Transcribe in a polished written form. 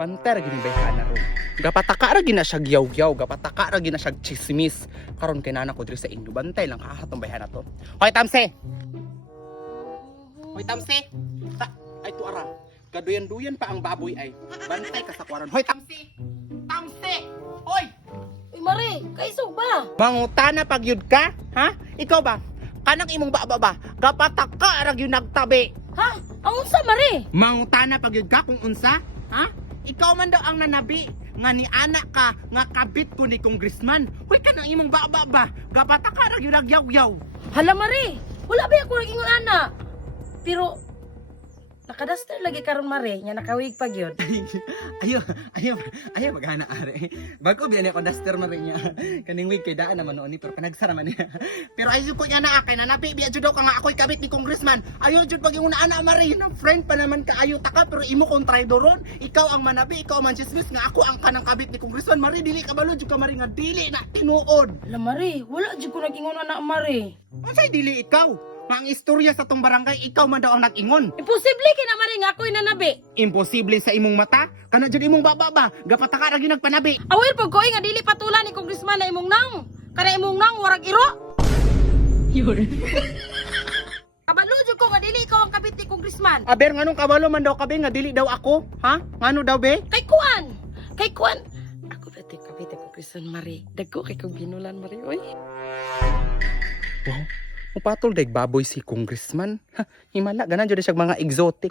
Panter gini bayhana ron. Gapataka ra gina siya yaw-yaw, gapataka ra gina siya chismis. Karon kay nana ko diri sa inyo, bantay lang kahatong bayhana to. Hoy Tamse. Hoy Tamse. Ay tu ara. Gaduyan-duyan pa ang baboy ay. Bantay ka sa kwaran. Hoy Tamse. Tamse. Hoy. Uy, Mare, kaisog ba? Mangutana pag yun ka? Ha? Ikaw ba? Kanang imong ba? Gapataka ra gyud nagtabi. Ha? Ang unsa, Mare? Mangutana pag yun ka kung unsa? Ha? Ikaw man daw ang nanabi nga ni anak ka nga kabit ko ni congressman. Hoy kanang imong ba? Gapataka ra gyud yaw-yaw. Hala, Mare, wala ba ako nag-ingon ana? Pero, nakadaster lagi karon Mare, nga nakawig pag yun. Ayo maghana are. Bago biyan ako duster na rin niya. Kaning week kay daan naman noon ni pero panagsara man niya. Pero ayo ko niya na akay na nabi biya jud daw ka nga ako'y kabit ni congressman. Ayo jud pag yung ana Mare, na friend pa naman ka ayo taka pero imo kong traidoron. Ikaw ang manabi, ikaw ang chismis nga ako ang kanang kabit ni congressman. Mare dili ka balo jud ka Mare nga dili na tinuod. Hala, Mare, wala jud ko nag-ingon ana, Mare. Unsay dili ikaw? Ang istorya sa tong barangay, ikaw man daw ang nag-ingon. Imposible kina Mare nga ako'y nanabi. Imposible sa imong mata, kana jud imong baba, gapataka ra gyud nagpanabi. Awir pag ko'y nga dili patulan ni congressman na imong nang. Kana imong nang warag iro. Kabalo jud ko nga dili ikaw ang kabit ni congressman. Aber nganong kabalo man daw kabe nga dili daw ako, ha? Ngano daw be? Kay kuan. Ako pati kabit ni congressman Mare. Dagko kay kong ginulan Mare, oy. Wow. Mupatol daig baboy si congressman. Ha, himala ganan jud siya mga exotic.